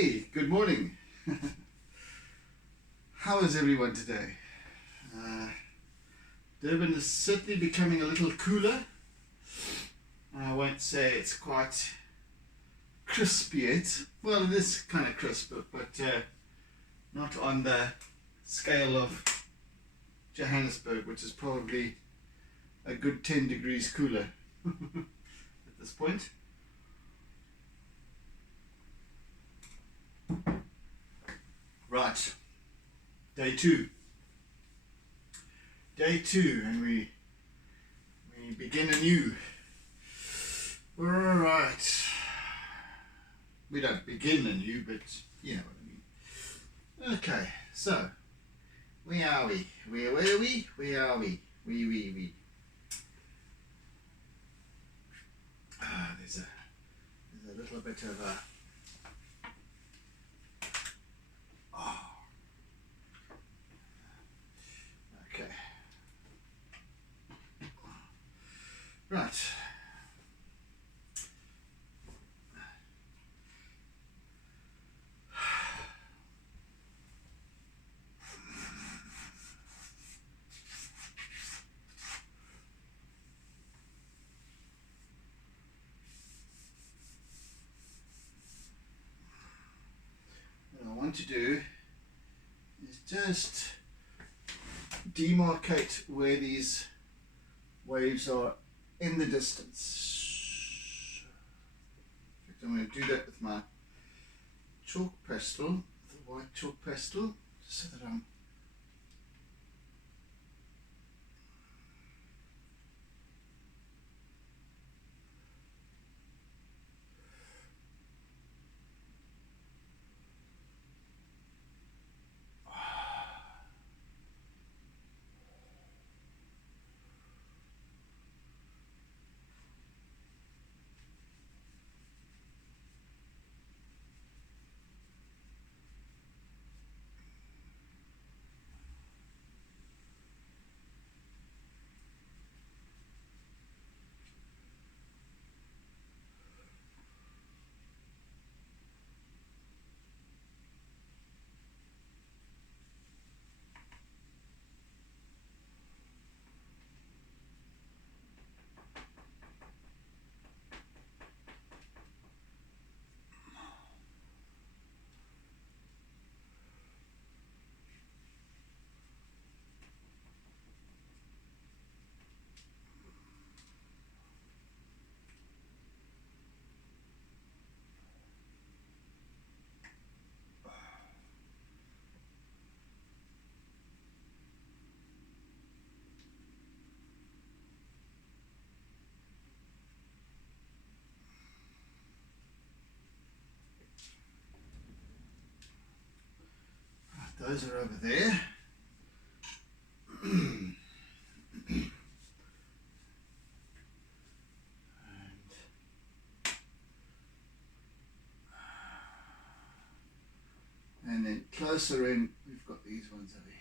Hey, good morning. How is everyone today? Durban is certainly becoming a little cooler. I won't say it's quite crisp yet. Well, it is kind of crisp, but not on the scale of Johannesburg, which is probably a good 10 degrees cooler at this point. Right, day two, and we begin anew. All right, we don't begin anew, but you know what I mean. Okay, so where are we? Where were we? Where are we? We. There's a little bit of a. Okay. Right. What I want to do is just demarcate where these waves are in the distance. In fact, I'm going to do that with my chalk pastel, the white chalk pastel, so that I'm those are over there. And then closer in, we've got these ones over here.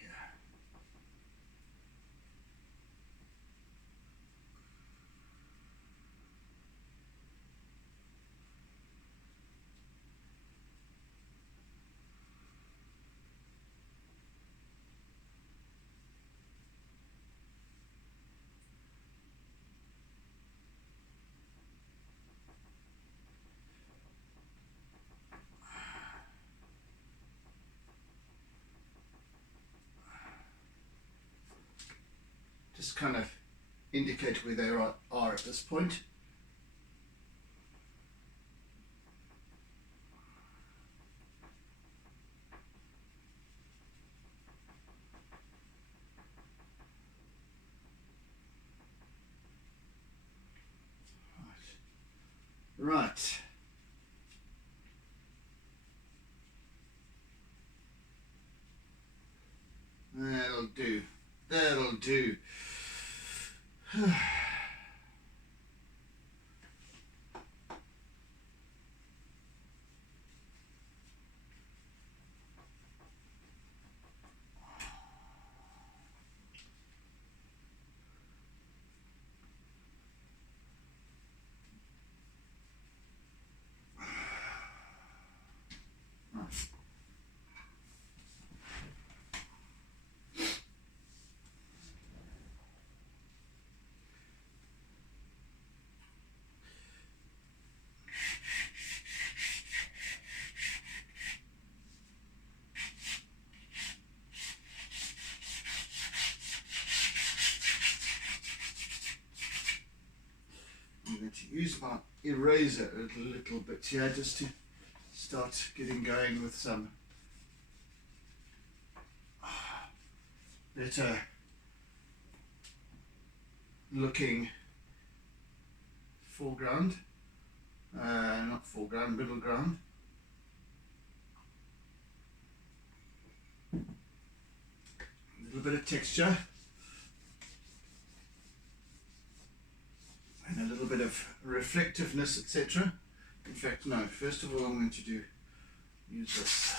Just kind of indicate where they are at this point. Right. That'll do. That'll do. I'm going to use my eraser a little bit here just to start getting going with some better looking foreground, not foreground, middle ground. A little bit of texture and a little bit of reflectiveness, etc. In fact, no, first of all I'm going to use this.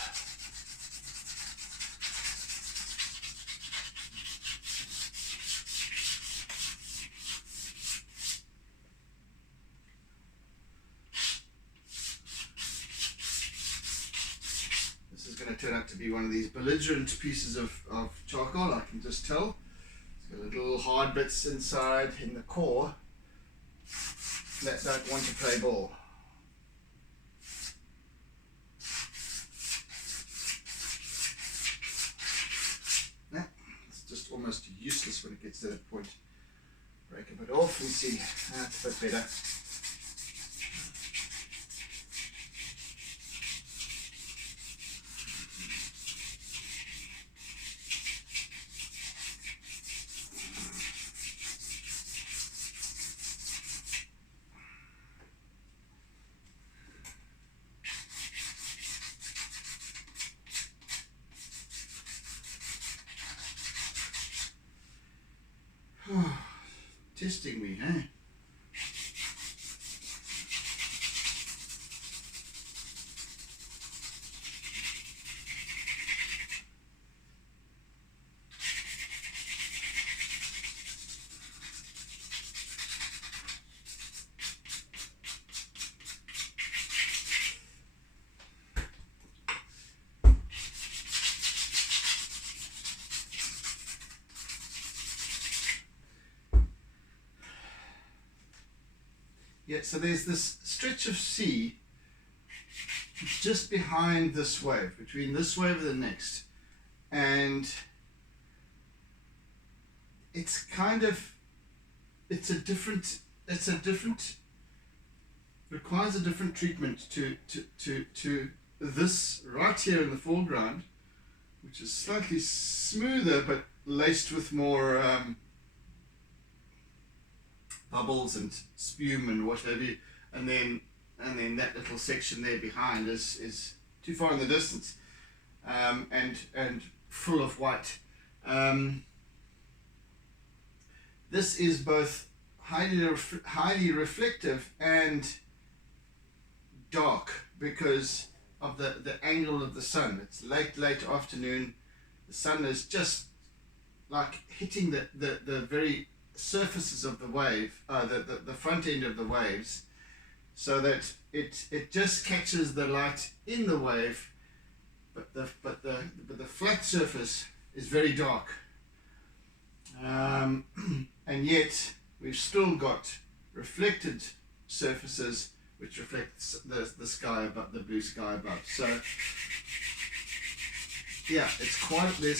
This is going to turn out to be one of these belligerent pieces of charcoal, I can just tell. It's got little hard bits inside in the core that don't want to play ball. Yeah, it's just almost useless when it gets to that point. Break a bit off and see, that's a bit better. Testing me, eh? Yeah, so there's this stretch of sea just behind this wave, between this wave and the next, and it's kind of, requires a different treatment to this right here in the foreground, which is slightly smoother but laced with more bubbles and spume and what have you, and then that little section there behind is too far in the distance, and full of white. This is both highly reflective and dark because of the angle of the sun. It's late afternoon. The sun is just like hitting the very surfaces of the wave, the front end of the waves, so that it just catches the light in the wave, but the flat surface is very dark, and yet we've still got reflected surfaces which reflect the sky above, the blue sky above. So yeah, there's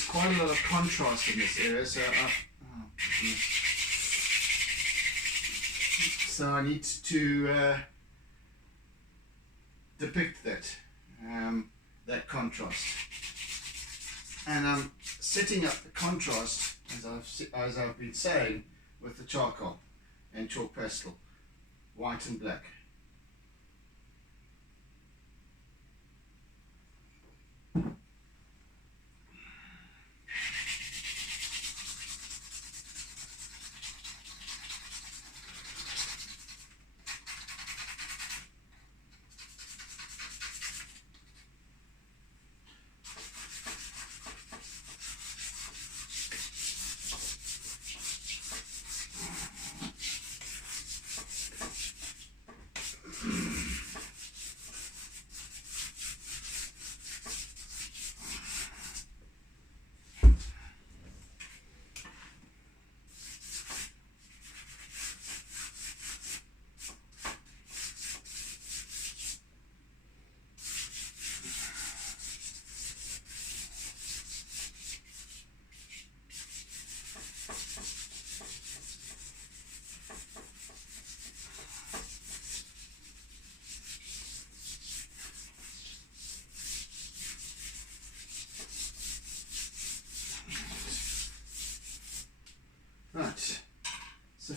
quite a lot of contrast in this area. So I need to depict that contrast, and I'm setting up the contrast as I've been saying with the charcoal and chalk pastel, white and black.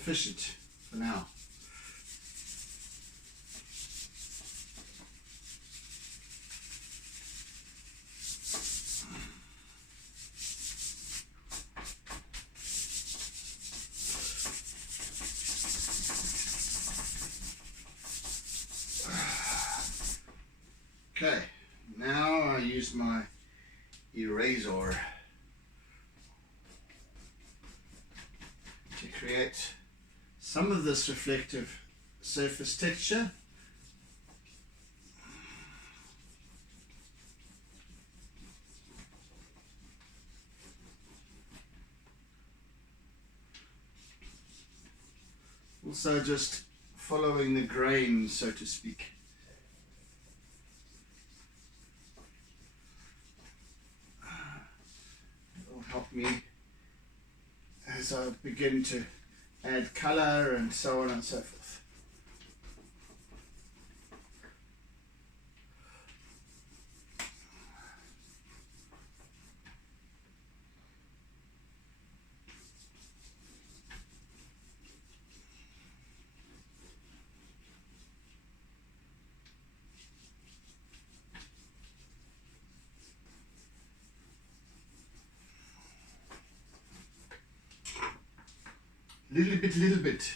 sufficient for now. Okay, now I use my eraser to create some of this reflective surface texture. Also just following the grain, so to speak. It will help me as I begin to add color and so on and so forth. Little bit.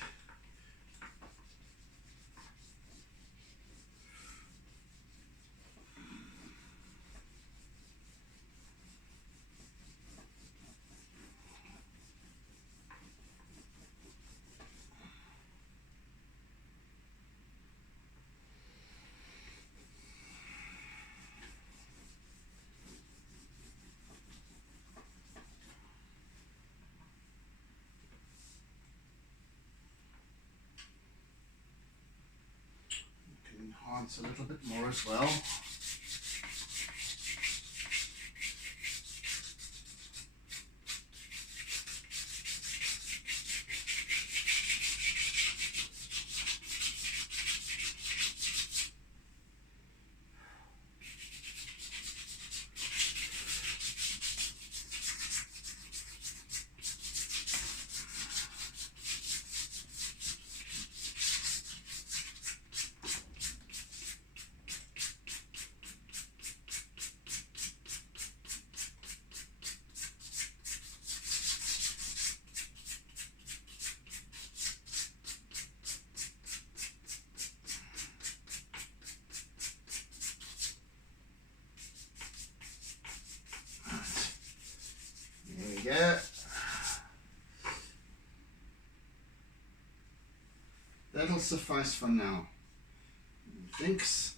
Enhance a little bit more as well. Yeah, that'll suffice for now. Thanks.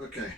Okay.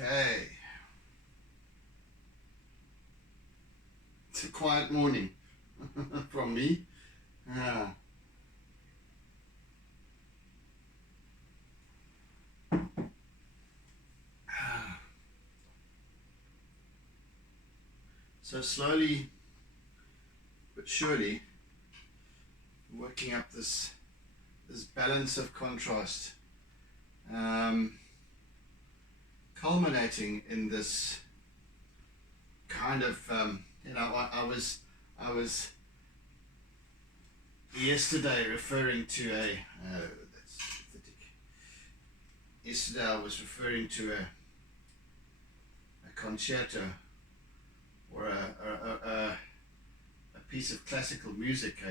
Okay. It's a quiet morning from me. Ah. So slowly but surely working up this balance of contrast, culminating in this kind of I was yesterday referring to a that's pathetic. Yesterday I was referring to a concerto or a piece of classical music,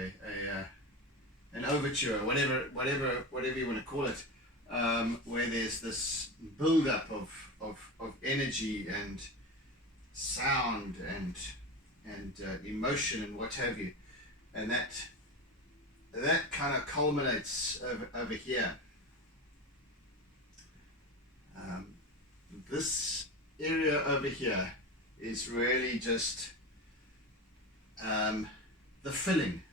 an overture, whatever you want to call it, where there's this build-up of energy and sound and emotion and what have you, and that kind of culminates over here. This area over here is really just the filling.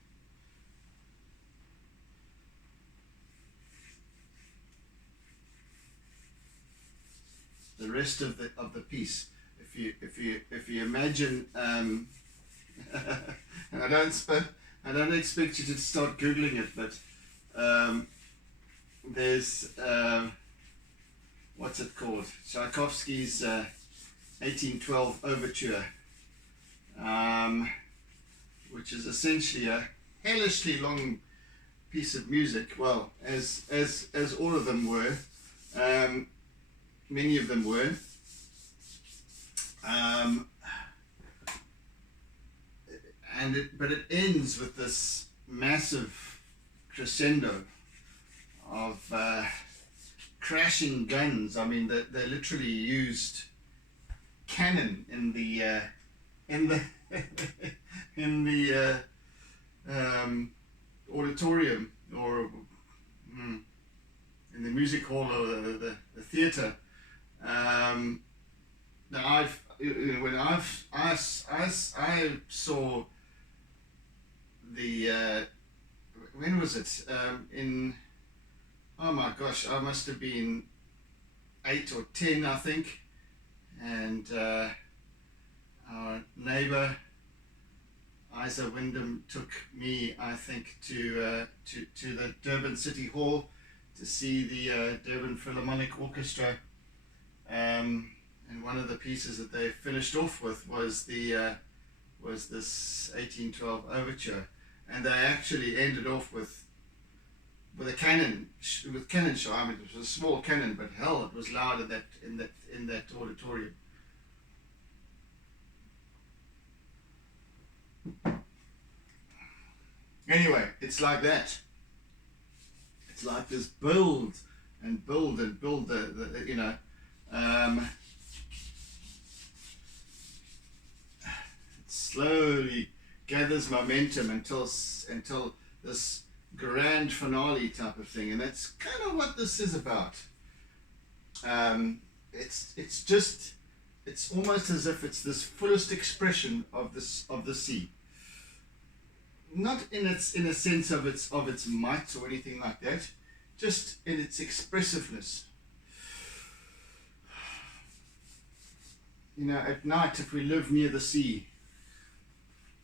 The rest of the piece, if you imagine, and I don't expect you to start googling it, but there's what's it called? Tchaikovsky's 1812 Overture, which is essentially a hellishly long piece of music. Well, as all of them were, many of them were. But it ends with this massive crescendo of crashing guns. I mean, they literally used cannon in the auditorium, or in the music hall or the theatre. Now when I saw the when was it, oh my gosh, I must have been 8 or 10, I think, and our neighbour Isa Wyndham took me, I think, to the Durban City Hall to see the Durban Philharmonic Orchestra, and one of the pieces that they finished off with was this 1812 Overture, and they actually ended off with a cannon shot. I mean, it was a small cannon, but hell, it was loud in that auditorium. Anyway, it's like that. It's like this build and build and build the it slowly gathers momentum until this grand finale type of thing, and that's kind of what this is about. It's almost as if it's this fullest expression of the sea. Not in a sense of its might or anything like that, just in its expressiveness. you know, at night, if we live near the sea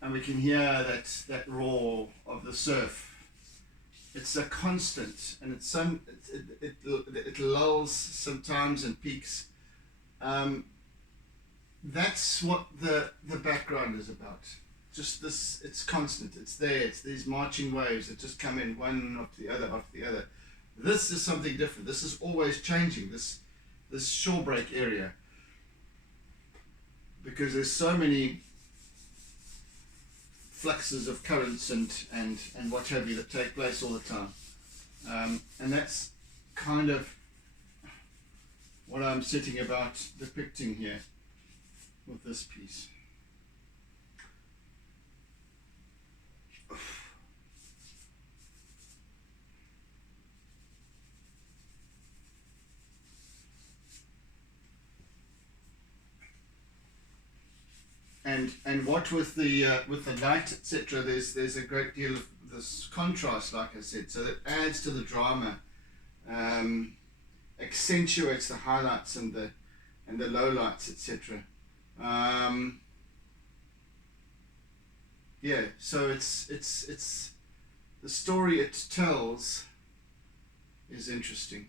and we can hear that roar of the surf, it's a constant, and it lulls sometimes and peaks. That's what the background is about. Just this, it's constant. It's there. It's these marching waves that just come in one after the other after the other. This is something different. This is always changing. This shore break area, because there's so many fluxes of currents and what have you that take place all the time, and that's kind of what I'm setting about depicting here with this piece. And what with the light, etc. There's a great deal of this contrast, like I said, so that adds to the drama, accentuates the highlights and the lowlights, etc. Yeah, so it's the story it tells is interesting.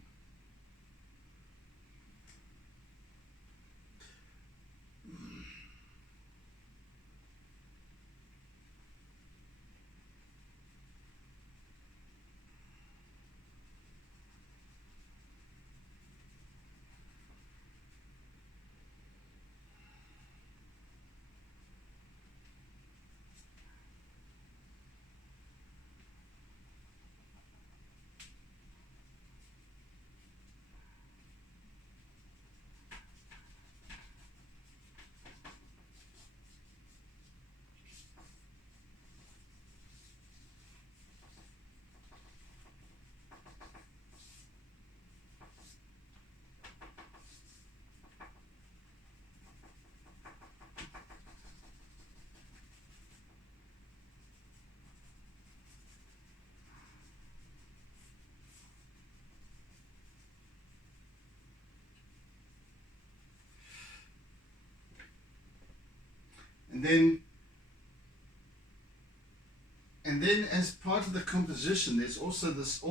And then as part of the composition, there's also this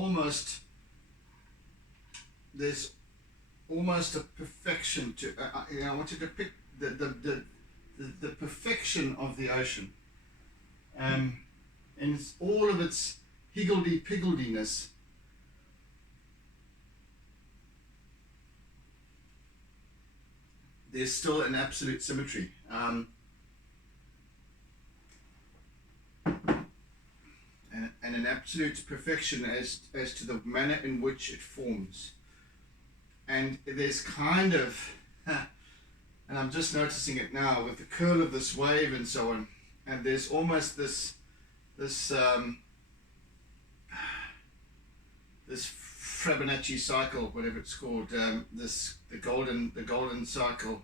there's almost a perfection to, I want to depict the perfection of the ocean, and it's all of its higgledy-pigglediness. There's still an absolute symmetry. And an absolute perfection as to the manner in which it forms. And there's kind of, and I'm just noticing it now with the curl of this wave and so on, and there's almost this Fibonacci cycle, whatever it's called, the golden cycle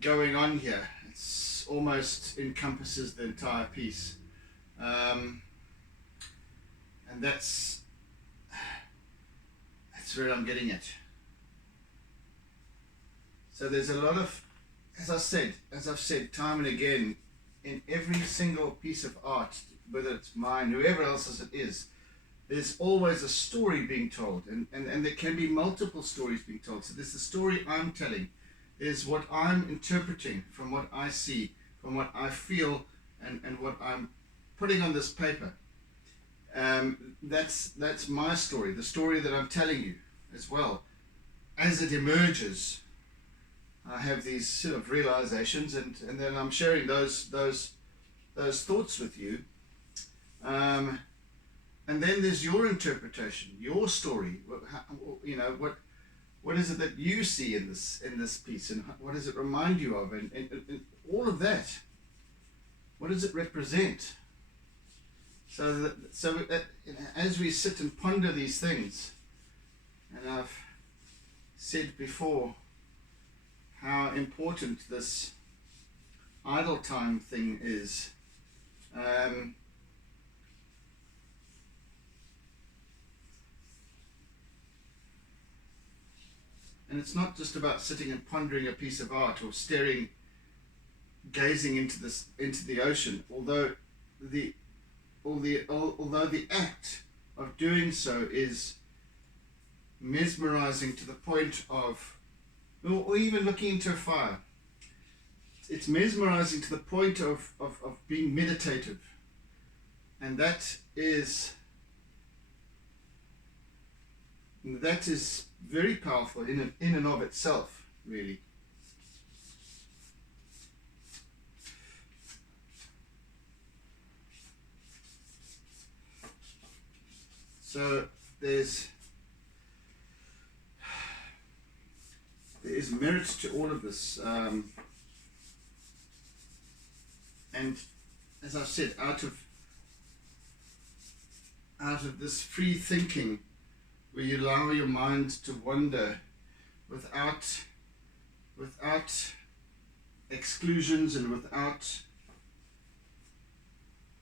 going on here. It's almost encompasses the entire piece. And that's where I'm getting at. So there's a lot of, as I've said time and again, in every single piece of art, whether it's mine, whoever else's it is, there's always a story being told, and there can be multiple stories being told. So there's the story I'm telling, there's what I'm interpreting from what I see, from what I feel, and what I'm putting on this paper. That's my story, the story that I'm telling you as well. As it emerges, I have these sort of realizations, and then I'm sharing those thoughts with you. And then there's your interpretation, your story. You know, what is it that you see in this piece, and what does it remind you of, and all of that. What does it represent? So as we sit and ponder these things, and I've said before how important this idle time thing is. And it's not just about sitting and pondering a piece of art or gazing into the ocean. Although the act of doing so is mesmerizing to the point of, or even looking into a fire, it's mesmerizing to the point of being meditative, and that is very powerful in and of itself, really. So there is merit to all of this, and as I've said, out of this free thinking, where you allow your mind to wander without exclusions and without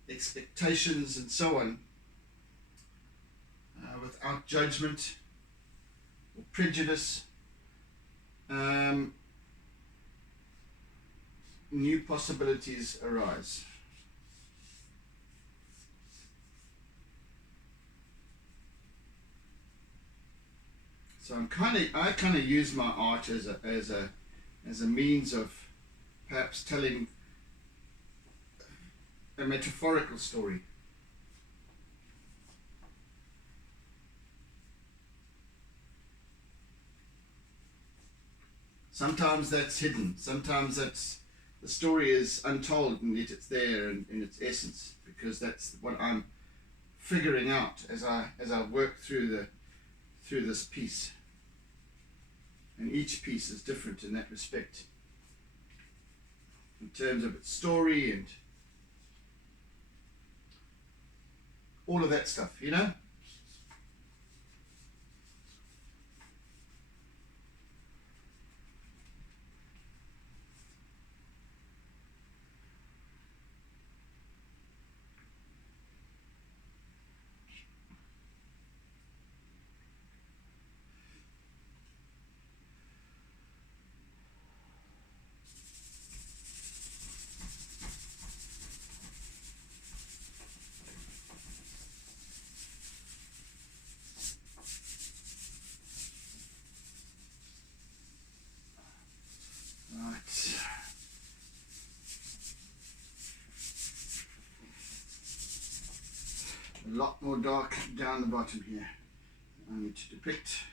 expectations and so on, without judgment or prejudice, new possibilities arise. So I kind of use my art as a means of perhaps telling a metaphorical story. Sometimes that's hidden. Sometimes the story is untold, and yet it's there in its essence, because that's what I'm figuring out as I work through this piece. And each piece is different in that respect, in terms of its story and all of that stuff, you know? A lot more dark down the bottom here. I need to depict.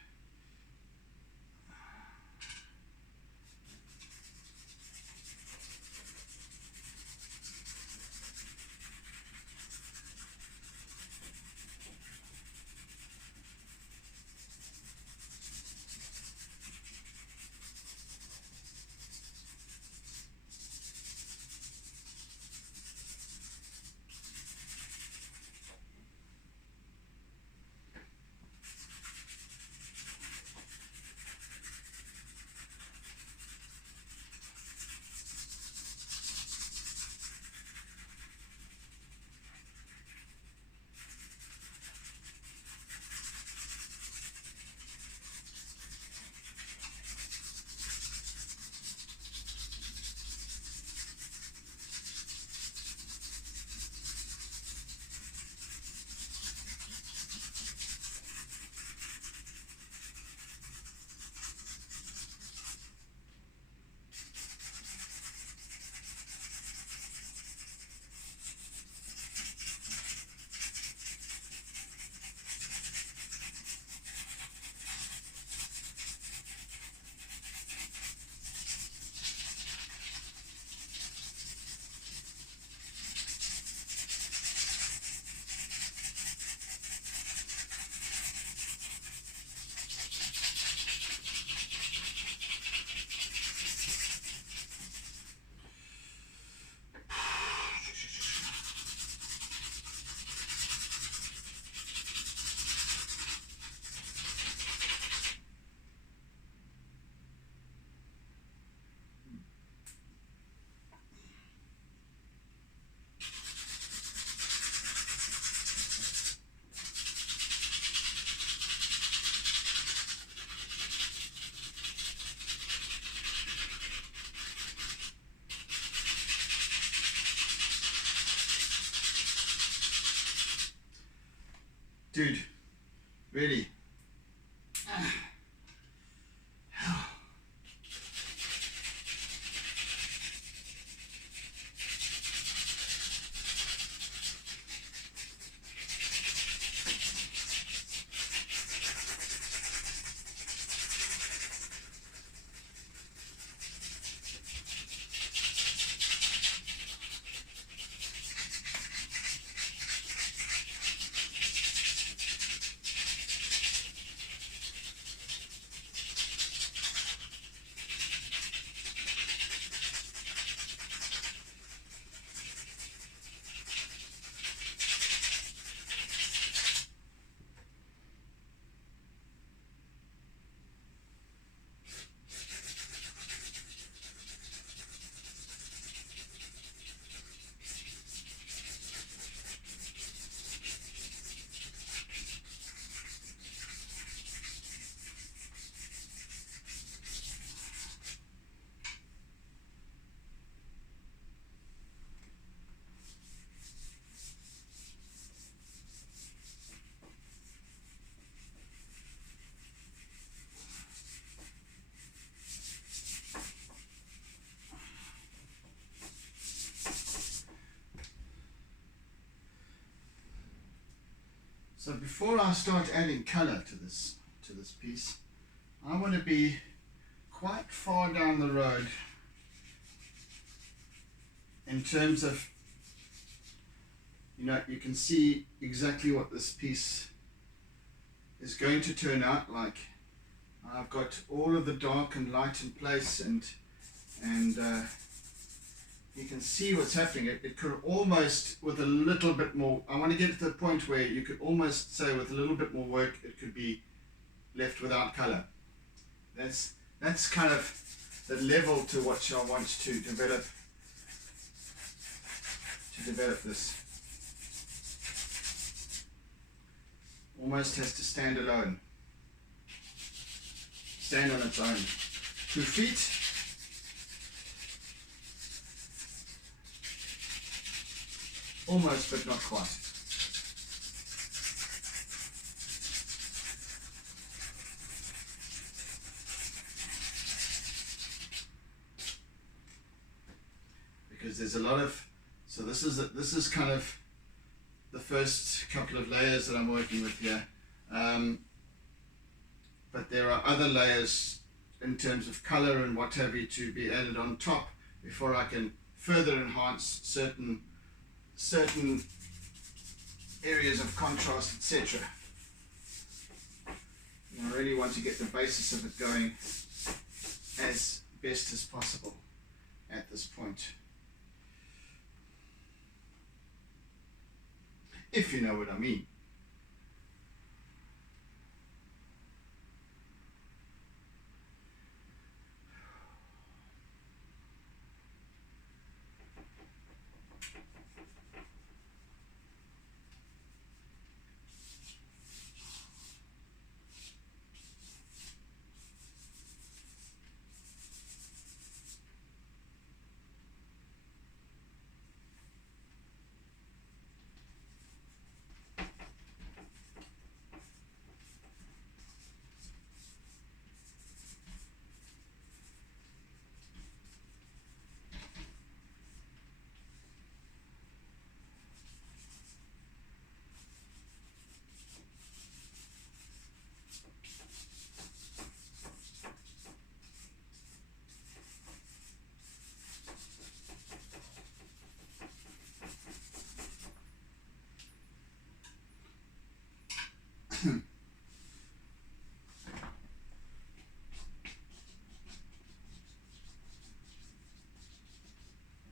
dude, really. So before I start adding color to this piece, I want to be quite far down the road in terms of, you can see exactly what this piece is going to turn out like. I've got all of the dark and light in place, and you can see what's happening. It could almost, with a little bit more, I want to get to the point where you could almost say with a little bit more work it could be left without color. That's kind of the level to which I want to develop this. Almost has to stand alone, stand on its own 2 feet. Almost, but not quite. Because there's a lot of, so this is kind of the first couple of layers that I'm working with here, but there are other layers in terms of color and what have you to be added on top before I can further enhance certain areas of contrast, etc. I really want to get the basis of it going as best as possible at this point, if you know what I mean.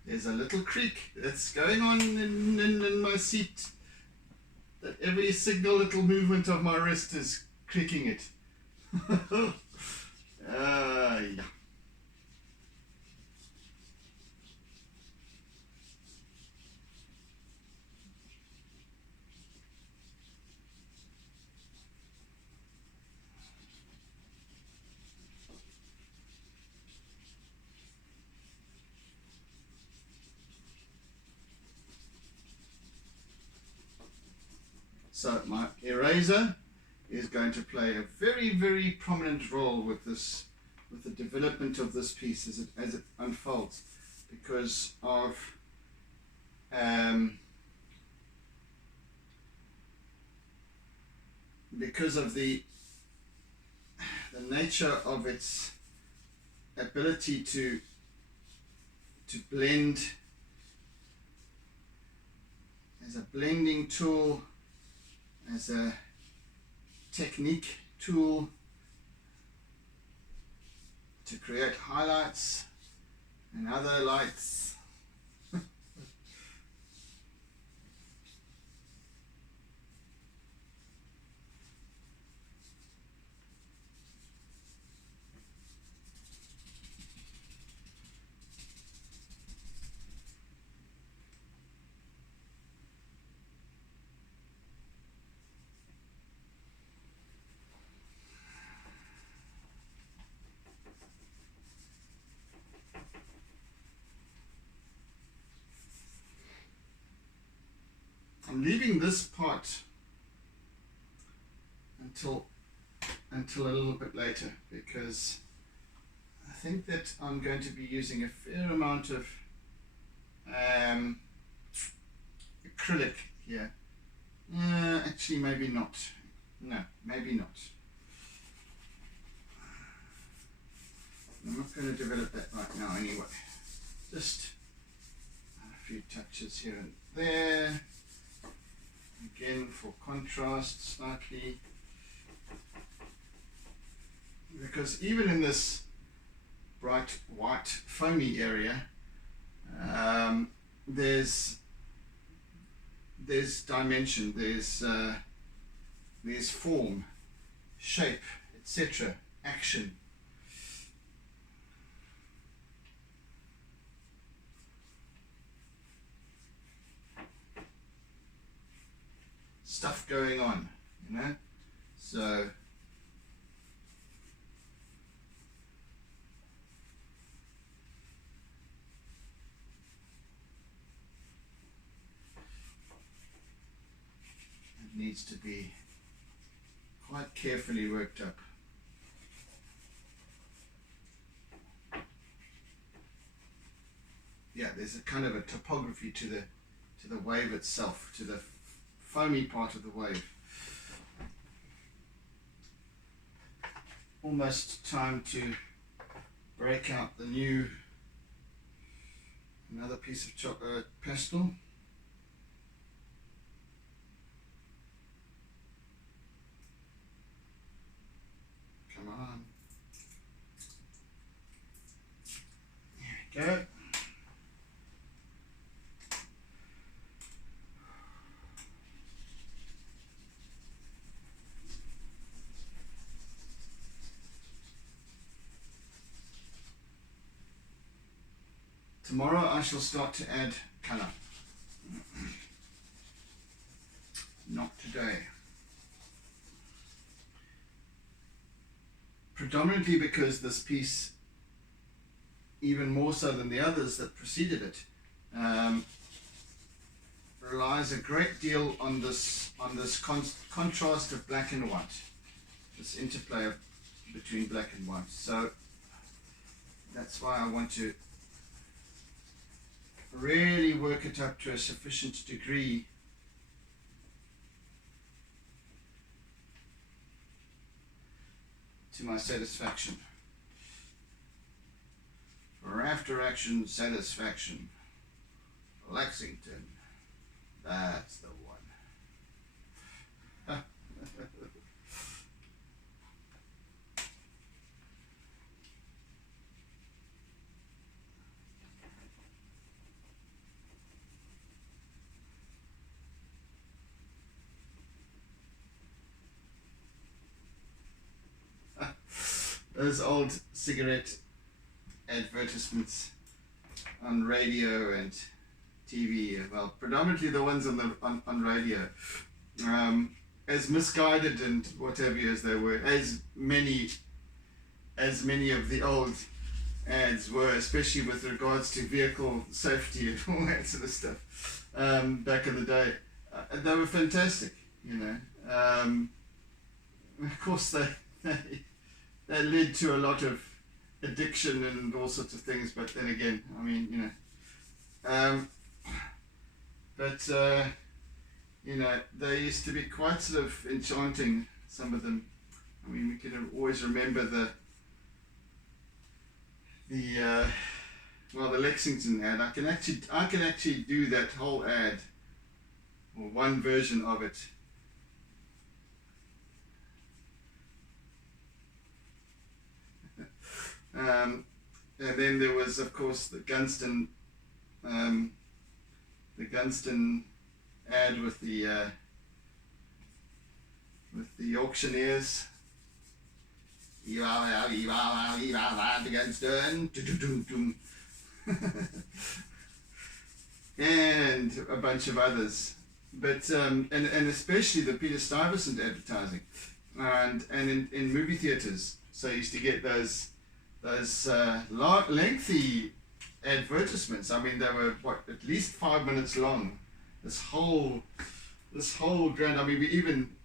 There's a little creak that's going on in my seat, that every single little movement of my wrist is creaking it. Yeah. So my eraser is going to play a very, very prominent role with this, with the development of this piece as it unfolds, because of the nature of its ability to blend as a blending tool, as a technique tool to create highlights and other lights. I'm leaving this part until a little bit later, because I think that I'm going to be using a fair amount of acrylic here. Actually, maybe not. No, maybe not. I'm not going to develop that right now anyway. Just a few touches here and there. Again, for contrast slightly. Because even in this bright white foamy area, there's dimension, there's form, shape, etc., action. Stuff going on, you know, so it needs to be quite carefully worked up. Yeah, there's a kind of a topography to the wave itself, to the foamy part of the wave. Almost time to break out another piece of pastel. Come on. There we go. Tomorrow I shall start to add colour. Not today. Predominantly because this piece, even more so than the others that preceded it, relies a great deal on this contrast of black and white, this interplay between black and white. So that's why I want to really work it up to a sufficient degree to my satisfaction. For after action satisfaction, Lexington, that's the one. Those old cigarette advertisements on radio and TV, well, predominantly the ones on radio, as misguided and what have you as they were, as many of the old ads were, especially with regards to vehicle safety and all that sort of stuff, back in the day. They were fantastic, you know. Of course, they led to a lot of addiction and all sorts of things. But then again, I mean, you know, but you know, they used to be quite sort of enchanting. Some of them. I mean, we can always remember the well, the Lexington ad. I can actually do that whole ad, or one version of it. And then there was, of course, the Gunston ad with the auctioneers. And a bunch of others, but and especially the Peter Stuyvesant advertising, and in movie theaters. So you used to get those lengthy advertisements. I mean, they were at least 5 minutes long. This whole grand. I mean, we even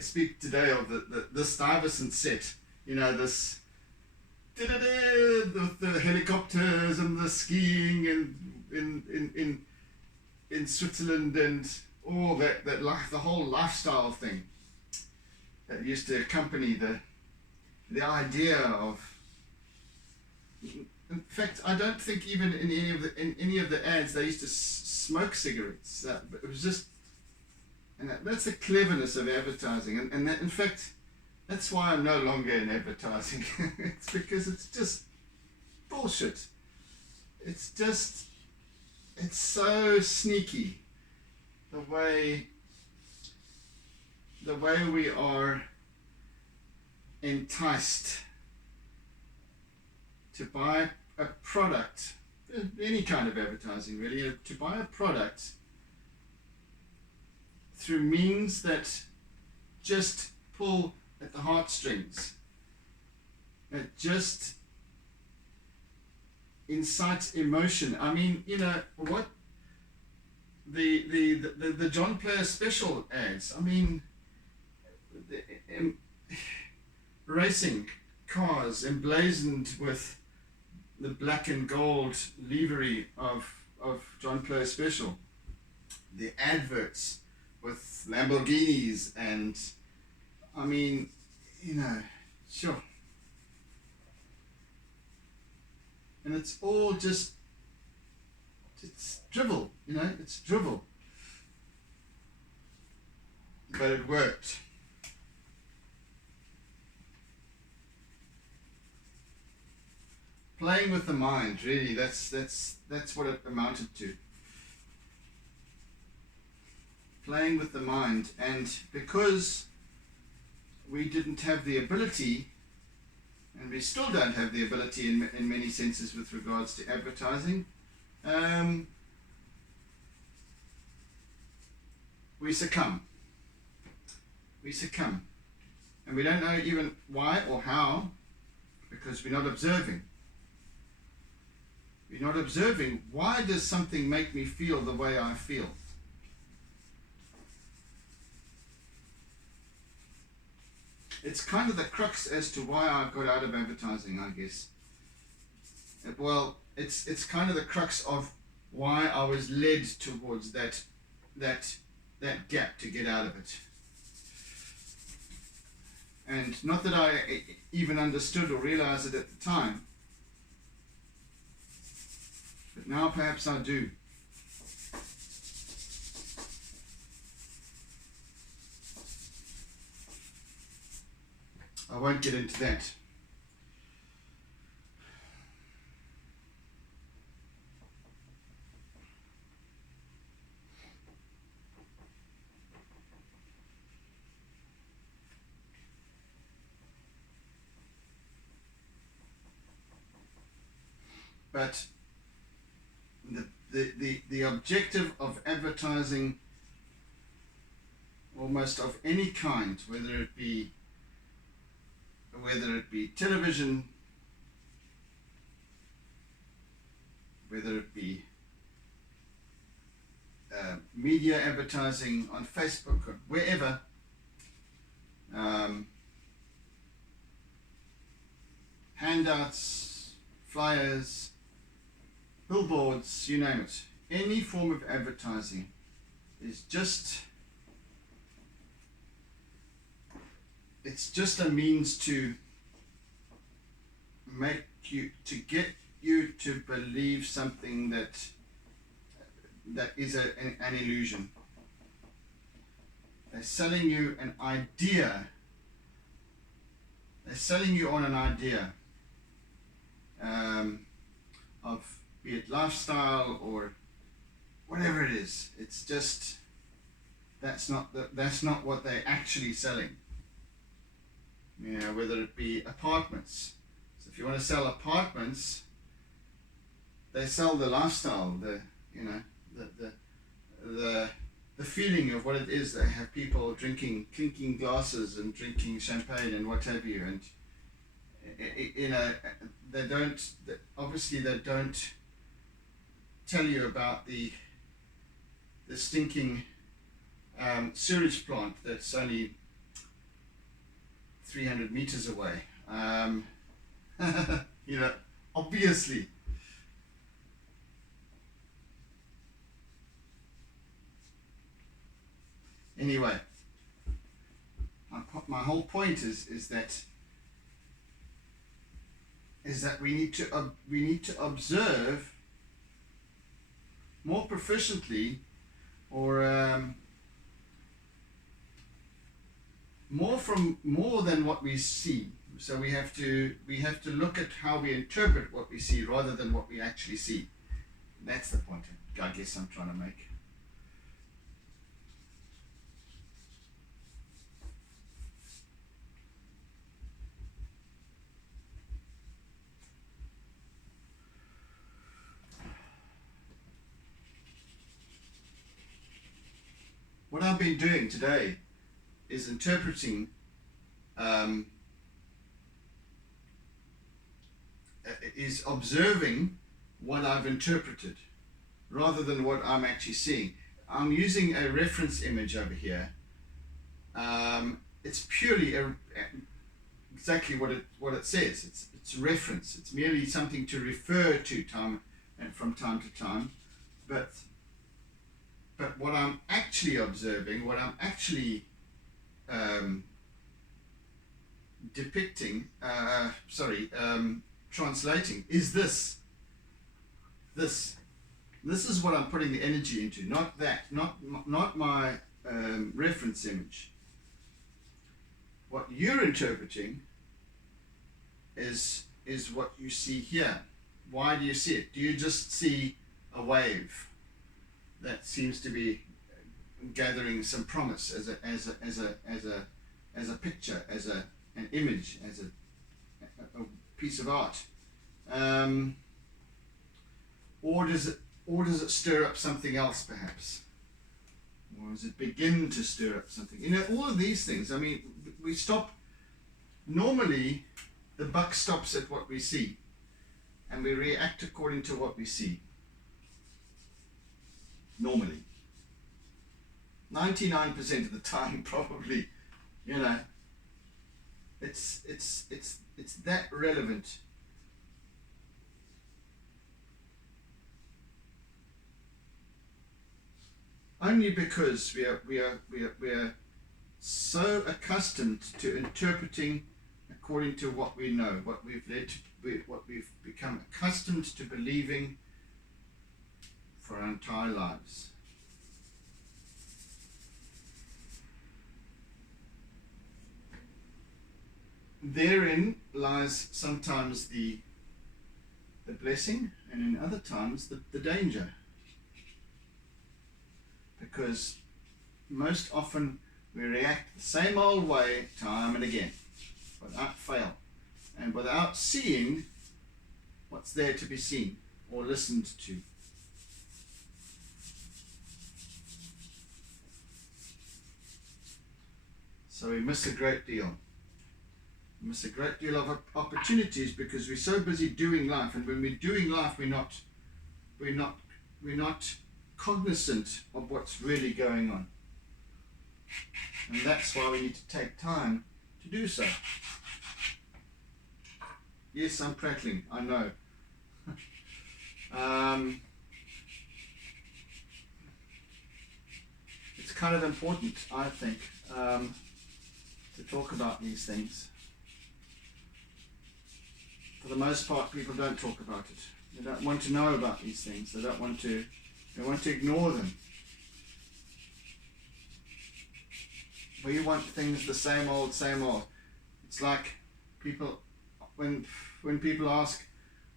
speak today of the Stuyvesant set. You know, this the helicopters and the skiing and in Switzerland and all that life, the whole lifestyle thing that used to accompany the idea of. In fact, I don't think even in any of the ads they used to smoke cigarettes. It was just, and that's the cleverness of advertising. And that, in fact, that's why I'm no longer in advertising. It's because it's just bullshit. It's so sneaky the way we are enticed to buy a product, any kind of advertising really, to buy a product through means that just pull at the heartstrings, that just incite emotion. I mean, you know, what the John Player special ads, I mean, racing cars emblazoned with the black and gold livery of John Player special, the adverts with Lamborghinis, and I mean, you know, sure. And it's all just, it's drivel, you know, it's drivel. But it worked. Playing with the mind, really, that's what it amounted to. Playing with the mind, and because we didn't have the ability, and we still don't have the ability in many senses with regards to advertising, we succumb. And we don't know even why or how, because we're not observing. We're not observing, why does something make me feel the way I feel? It's kind of the crux as to why I got out of advertising, I guess. Well, it's kind of the crux of why I was led towards that gap to get out of it. And not that I even understood or realized it at the time, but now perhaps I do. I won't get into that. But the objective of advertising, almost of any kind, whether it be television, whether it be media advertising on Facebook or wherever. Handouts, flyers, billboards, you name it. Any form of advertising is just, it's just a means to make you, to get you to believe something that is an illusion. They're selling you an idea. They're selling you on an idea of, be it lifestyle or whatever it is. It's just, that's not what they're actually selling. You know, whether it be apartments. So if you want to sell apartments, they sell the lifestyle, the feeling of what it is. They have people drinking, clinking glasses and drinking champagne and what have you, and you know, they don't tell you about the stinking sewage plant that's only 300 meters away. You know, obviously. Anyway, my whole point is that we need to observe more proficiently, or more than what we see. So we have to look at how we interpret what we see rather than what we actually see. That's the point I guess I'm trying to make. What I've been doing today is interpreting, is observing what I've interpreted rather than what I'm actually seeing. I'm using a reference image over here. It's purely exactly what it says. It's reference. It's merely something to refer to from time to time, but what I'm actually observing, what I'm actually depicting, translating, is this. This is what I'm putting the energy into, not that, not my reference image. What you're interpreting is what you see here. Why do you see it? Do you just see a wave that seems to be gathering some promise as a picture, as an image, as a piece of art, or does it stir up something else perhaps, or does it begin to stir up something? You know, all of these things. I mean, we stop. Normally, the buck stops at what we see, and we react according to what we see. Normally, 99% of the time, probably, you know, it's that relevant. Only because we are so accustomed to interpreting according to what we know, what we've become accustomed to believing for our entire lives. Therein lies sometimes the blessing, and in other times the danger. Because most often we react the same old way time and again, without fail, and without seeing what's there to be seen or listened to. So we miss a great deal. We miss a great deal of opportunities because we're so busy doing life, and when we're doing life, we're not cognizant of what's really going on. And that's why we need to take time to do so. Yes, I'm prattling, I know. It's kind of important, I think, to talk about these things. For the most part, people don't talk about it. They don't want to know about these things. They want to ignore them. We want things the same old, same old. It's like people, when people ask,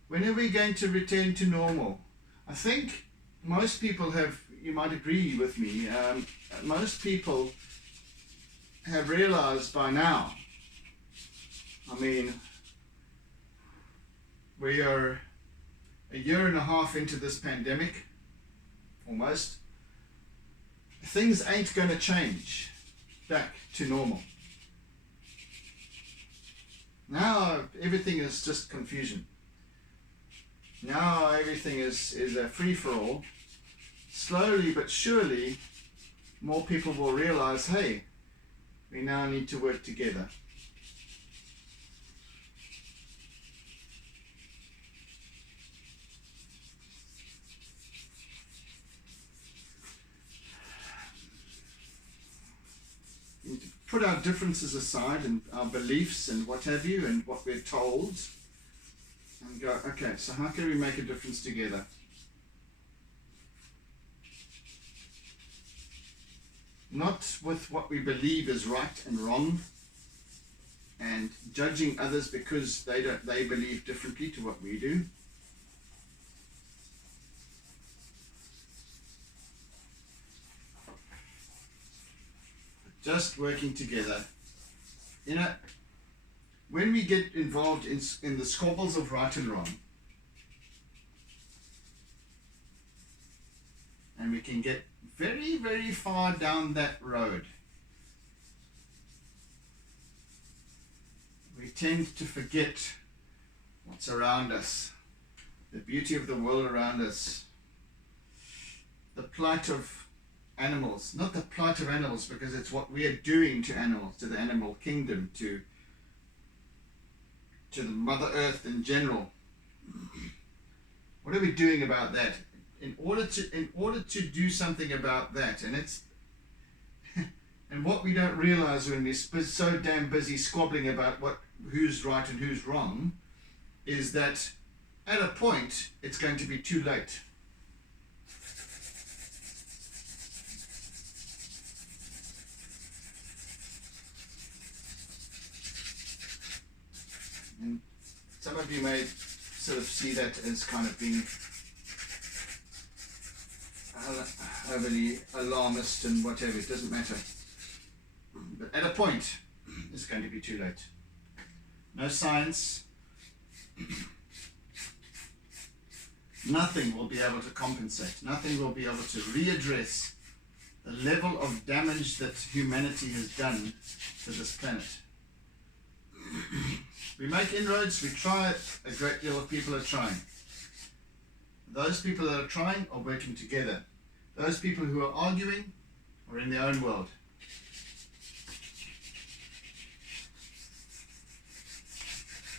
when are we going to return to normal? I think most people have, you might agree with me, most people have realized by now, I mean, we are a year and a half into this pandemic, almost. Things ain't going to change back to normal. Now everything is just confusion. Now everything is a free-for-all. Slowly but surely, more people will realize, hey, we now need to work together. We need to put our differences aside and our beliefs and what have you and what we're told and go, okay, so how can we make a difference together? Not with what we believe is right and wrong and judging others because they believe differently to what we do. Just working together. You know, when we get involved in the squabbles of right and wrong, and we can get very, very far down that road, we tend to forget what's around us, the beauty of the world around us, the plight of animals, not the plight of animals because it's what we are doing to animals, to the animal kingdom, to the Mother Earth in general. What are we doing about that? In order to do something about that, and it's and what we don't realize when we're so damn busy squabbling about who's right and who's wrong, is that at a point it's going to be too late. And some of you may sort of see that as kind of being overly alarmist and whatever, it doesn't matter. But at a point, it's going to be too late. No science, nothing will be able to compensate, nothing will be able to readdress the level of damage that humanity has done to this planet. We make inroads, we try it, a great deal of people are trying. Those people that are trying are working together. Those people who are arguing are in their own world.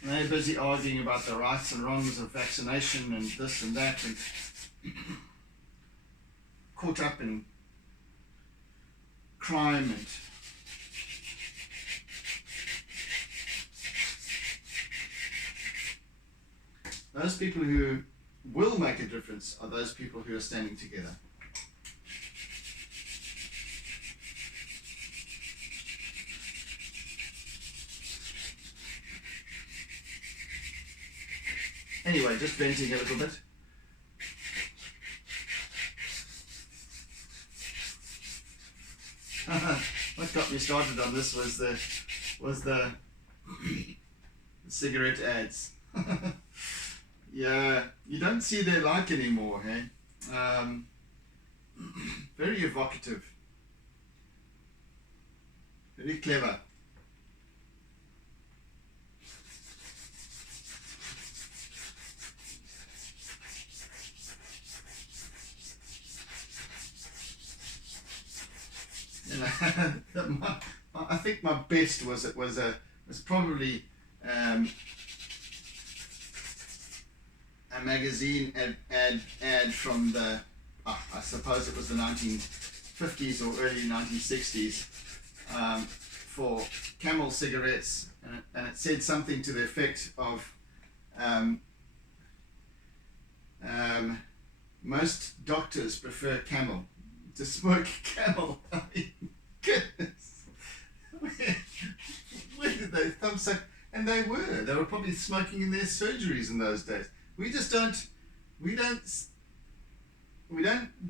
And they're busy arguing about the rights and wrongs of vaccination and this and that, and caught up in crime and those people who will make a difference are those people who are standing together. Anyway, just venting a little bit. What got me started on this was the cigarette ads. Yeah, you don't see their like anymore, hey? Very evocative. Very clever. I think my best was probably a magazine ad from the I suppose it was the 1950s or early 1960s, for Camel cigarettes, and it said something to the effect of most doctors prefer Camel to smoke Camel. I mean, goodness, where did they thumbsuck? And they were probably smoking in their surgeries in those days. We don't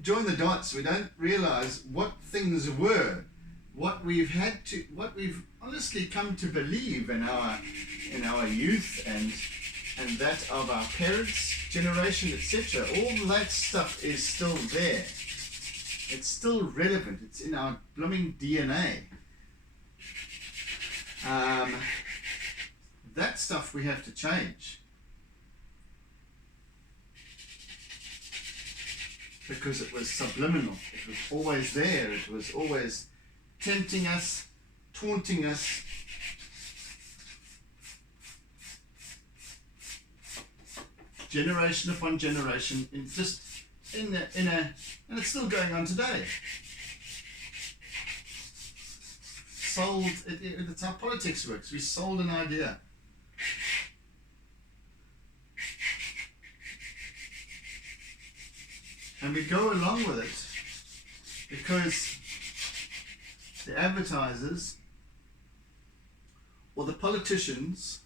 join the dots. We don't realize what things were, what we've honestly come to believe in our youth and that of our parents' generation, etc. All that stuff is still there. It's still relevant. It's in our blooming DNA. That stuff we have to change, because it was subliminal. It was always there. It was always tempting us, taunting us. Generation upon generation, and it's still going on today. Sold. It's how politics works. We sold an idea. And we go along with it because the advertisers or the politicians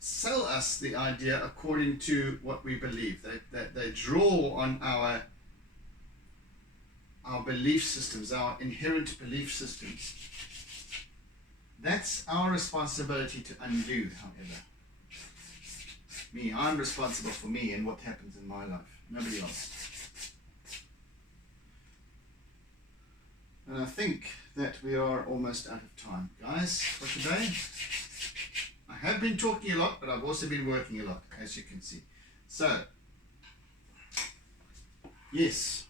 sell us the idea according to what we believe. They draw on our belief systems, our inherent belief systems. That's our responsibility to undo, however. I'm responsible for me and what happens in my life, nobody else. And I think that we are almost out of time, guys, for today. I have been talking a lot, but I've also been working a lot, as you can see. So, yes,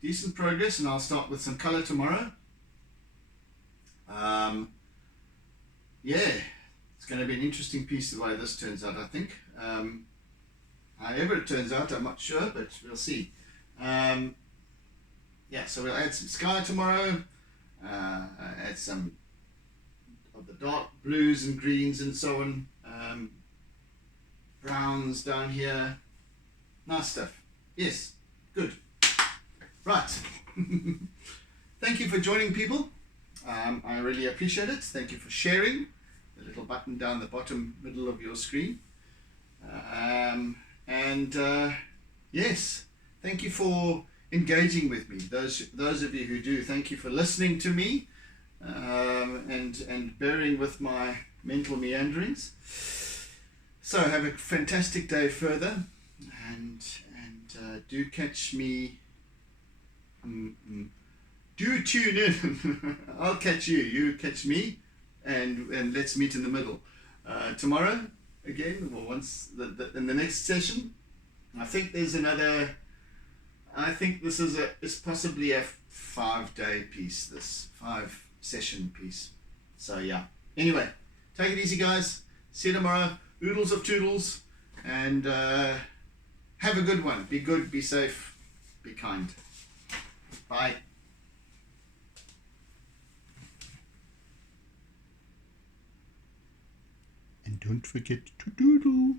decent progress, and I'll start with some color tomorrow. Yeah, it's going to be an interesting piece the way this turns out, I think. However it turns out, I'm not sure, but we'll see. Yeah, so we'll add some sky tomorrow, add some of the dark blues and greens and so on, browns down here. Nice stuff. Yes, good. Right. Thank you for joining, people. I really appreciate it. Thank you for sharing. The little button down the bottom middle of your screen. Yes, thank you for engaging with me. Those of you who do, thank you for listening to me and bearing with my mental meanderings. So have a fantastic day further, and do catch me. Do tune in. I'll catch you. You catch me, and let's meet in the middle tomorrow again. Or once in the next session. I think there's another. I think this is possibly a 5-day piece. This 5-session piece. So yeah. Anyway, take it easy, guys. See you tomorrow. Oodles of toodles, and have a good one. Be good. Be safe. Be kind. Bye. And don't forget to doodle.